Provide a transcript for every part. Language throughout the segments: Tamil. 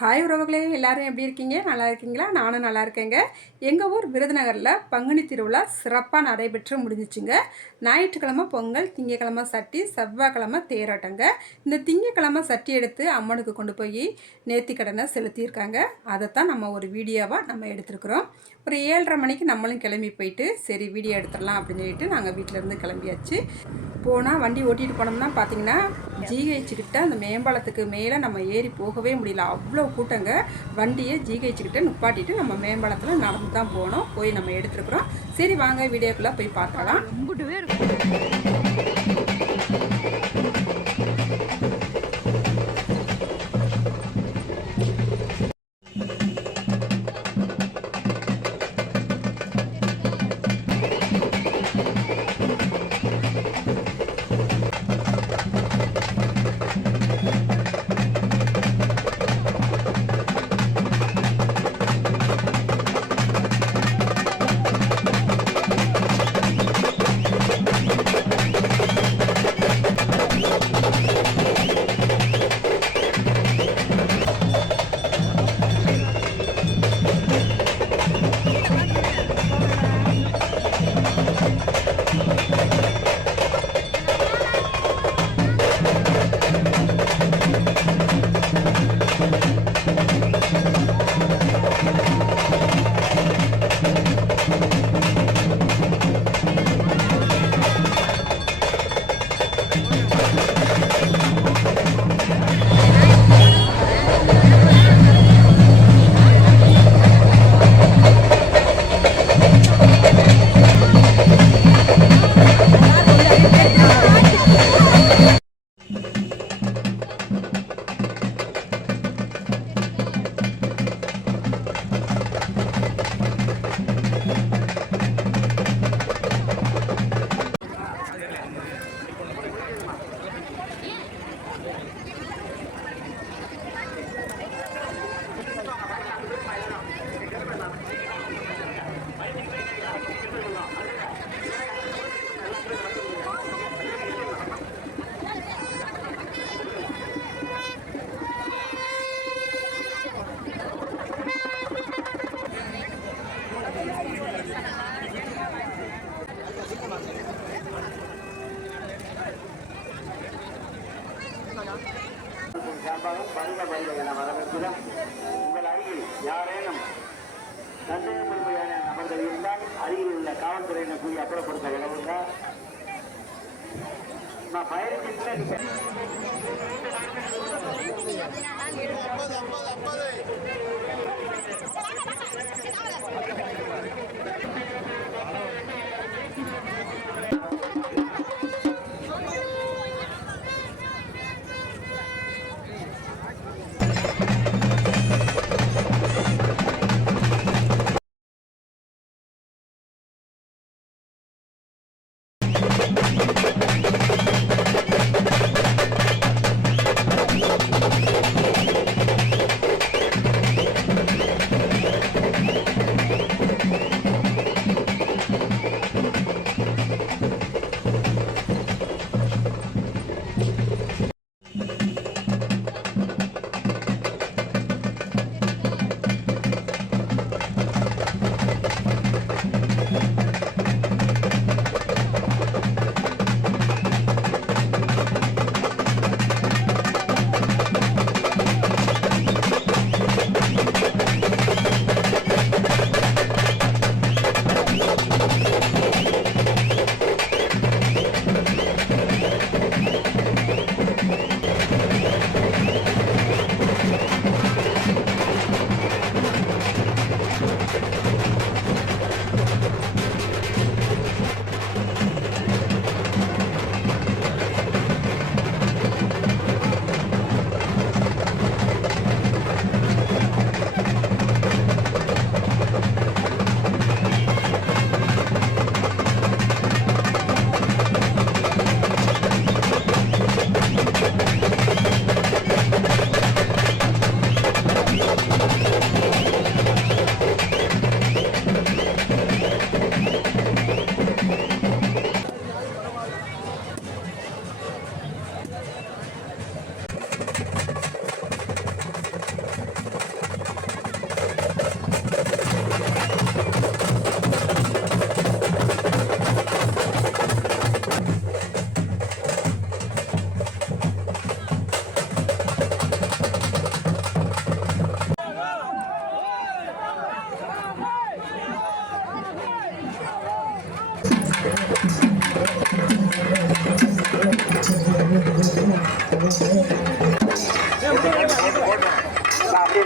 ஹாய் உறவுகளே, எல்லாரும் எப்படி இருக்கீங்க? நல்லா இருக்கீங்களா? நானும் நல்லா இருக்கேங்க. எங்கள் ஊர் விருதுநகரில் பங்குனி திருவிழா சிறப்பாக நடைபெற்று முடிஞ்சிச்சுங்க. ஞாயிற்றுக்கிழமை பொங்கல், திங்கக்கிழமை சட்டி, செவ்வாய்க்கிழமை தேரோட்டங்க. இந்த திங்கக்கிழமை சட்டி எடுத்து அம்மனுக்கு கொண்டு போய் நேர்த்திக்கடனை செலுத்தியிருக்காங்க. அதைத்தான் நம்ம ஒரு வீடியோவாக நம்ம எடுத்துருக்குறோம். ஒரு 7:30 மணிக்கு நம்மளும் கிளம்பி போயிட்டு சரி வீடியோ எடுத்துடலாம் அப்படின்னு சொல்லிட்டு நாங்கள் வீட்டிலேருந்து கிளம்பியாச்சு. போனால் வண்டி ஓட்டிகிட்டு போனோம்னா பார்த்தீங்கன்னா ஜிஹெச்சுக்கிட்ட அந்த மேம்பாலத்துக்கு மேலே நம்ம ஏறி போகவே முடியல. அவ்வளோ கூட்டங்க. வண்டியை ஜிஹெச்சுக்கிட்ட நிப்பாட்டிட்டு நம்ம மேம்பாலத்தில் நடந்து தான் போனோம். போய் நம்ம எடுத்துருக்குறோம். சரி வாங்க வீடியோக்குள்ளே போய் பார்க்கலாம். உங்கள் அருகில் யாரேனும் சந்தேகப்படுமையான நபர்கள் இருந்தால் அருகில் உள்ள காவல்துறையினர் கூறி அப்புறப்படுத்த உதவுங்க. நான் பயணிக்கின்ற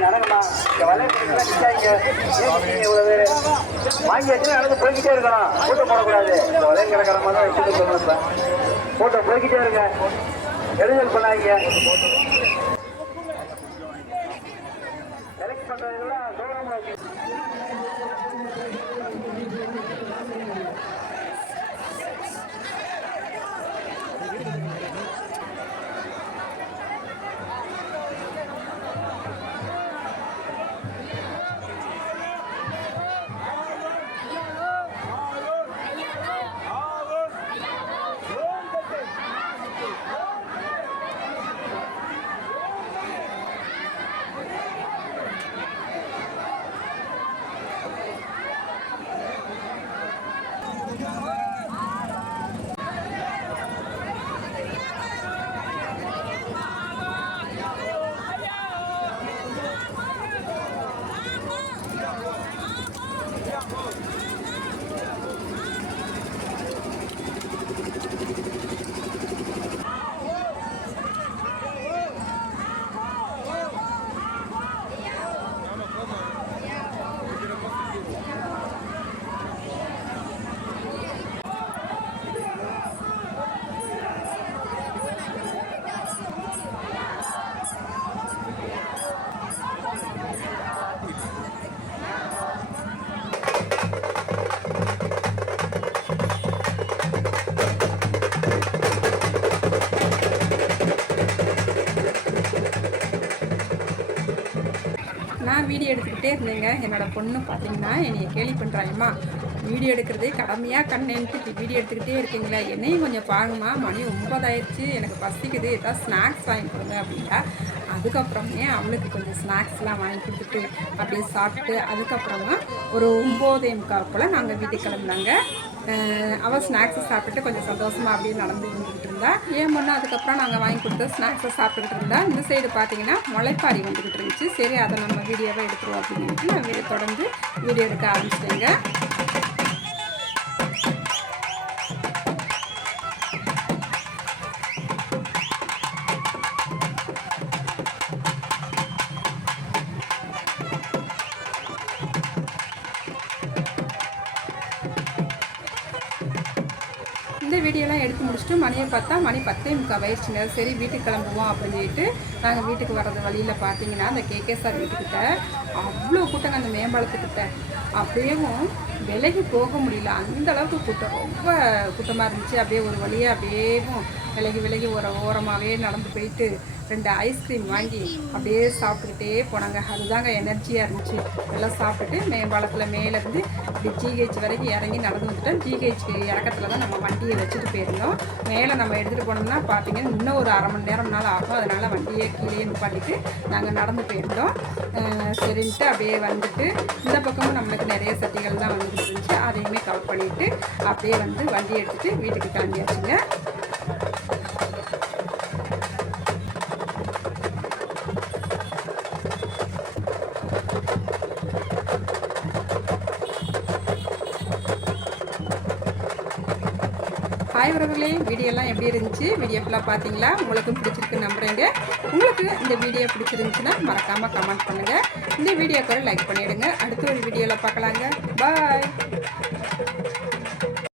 நடக்குமா இந்த வலையெல்லாம் நிற்காங்க இவ்வளவு பேர் வாங்கி வச்சு நடந்து போய்கிட்டே இருக்கணும் கூட்டம் போடக்கூடாது இந்த வலையம் கிடக்கிற மாதிரி தான் வச்சுட்டு சொல்லணும் கூட்டம் போய்கிட்டே இருங்க எழுதல் பண்ணாங்க செலக்ட் பண்றதுலாம் சோழமா நான் வீடியோ எடுத்துக்கிட்டே இருந்தேங்க. என்னோடய பொண்ணு பார்த்தீங்கன்னா என்னைய கேலி பண்ணுறாயம்மா, வீடியோ எடுக்கிறதே கடமையாக கண்ணேன்ட்டு வீடியோ எடுத்துக்கிட்டே இருக்கீங்களா, என்னையும் கொஞ்சம் பாருங்கம்மா, மணி 9 ஆயிடுச்சு, எனக்கு பசிக்குது, ஏதாவது ஸ்நாக்ஸ் வாங்கி கொடுங்க அப்படின்னா. அதுக்கப்புறமே அவளுக்கு கொஞ்சம் ஸ்நாக்ஸ்லாம் வாங்கி கொடுத்துட்டு அப்படியே சாப்பிட்டு அதுக்கப்புறமா ஒரு 9:45 போல் நாங்கள் வீட்டுக்கு கிளம்புனாங்க. அவள் ஸ்நாக்ஸை சாப்பிட்டுட்டு கொஞ்சம் சந்தோஷமாக அப்படியே நடந்து வந்துக்கிட்டு இருந்தா. ஏன் பொண்ணு அதுக்கப்புறம் நாங்கள் வாங்கி கொடுத்த ஸ்நாக்ஸை சாப்பிட்டுக்கிட்டு இருந்தா. இந்த சைடு பார்த்தீங்கன்னா முளைப்பாரி வந்துக்கிட்டு இருந்துச்சு. சரி அதை நம்ம வீடியோவை எடுத்துருவோம் அப்படின்னு நான் தொடர்ந்து வீடியோ எடுக்க ஆரம்பிச்சிட்டேங்க. இந்த வீடியோலாம் எடுத்து முடிச்சுட்டு மணியை பார்த்தா மணி 10:45 ஆயிடுச்சுங்க. சரி வீட்டுக்கு கிளம்புவோம் அப்படின்னு சொல்லிட்டு நாங்கள் வீட்டுக்கு வர்றது வழியில் பார்த்தீங்கன்னா அந்த கேகேஎஸ்ஆர் வீட்டுக்கிட்ட அவ்வளோ கூட்டங்க, அந்த மேம்பாலத்துக்கிட்ட அப்படியேவும் விலகி போக முடியல, அந்த அளவுக்கு கூட்டம், ரொம்ப கூட்டமாக இருந்துச்சு. அப்படியே ஒரு வழியாக அப்படியேவும் விலகி ஒரு ஓரமாகவே நடந்து போயிட்டு 2 ஐஸ்கிரீம் வாங்கி அப்படியே சாப்பிட்டுக்கிட்டே போனாங்க. அதுதாங்க எனர்ஜியாக இருந்துச்சு. எல்லாம் சாப்பிட்டுட்டு மேம்பாலத்தில் மேலேருந்து இப்படி ஜிஹெச் வரைக்கும் இறங்கி நடந்து வந்துட்டோம். ஜிஹெச் இறக்கத்தில் தான் நம்ம வண்டியை வச்சுட்டு போயிருந்தோம். மேலே நம்ம எடுத்துகிட்டு போனோம்னா பார்த்தீங்கன்னா இன்னும் ஒரு அரை மணி நேரம்னால ஆகும். அதனால் வண்டியை கீழே நிப்பாட்டிட்டு நாங்கள் நடந்து போயிருந்தோம். சரின்ட்டு அப்படியே வந்துட்டு இந்த பக்கமும் நம்மளுக்கு நிறைய சட்டிகள் தான் வந்துட்டு இருந்துச்சு. அதையுமே கவர் பண்ணிவிட்டு அப்படியே வந்து வண்டியை எடுத்துகிட்டு வீட்டுக்கு கிளம்பியாச்சுங்க. ஹாய் உறவுகளே, வீடியோலாம் எப்படி இருந்துச்சு? வீடியோ ஃபுல்லாக பார்த்தீங்களா? உங்களுக்கும் பிடிச்சிருக்கு நம்புகிறேங்க. உங்களுக்கு இந்த வீடியோ பிடிச்சிருந்துச்சுன்னா மறக்காமல் கமெண்ட் பண்ணுங்கள். இந்த வீடியோக்கு ஒரு லைக் பண்ணிவிடுங்க. அடுத்த ஒரு வீடியோவில் பார்க்கலாங்க. பாய்.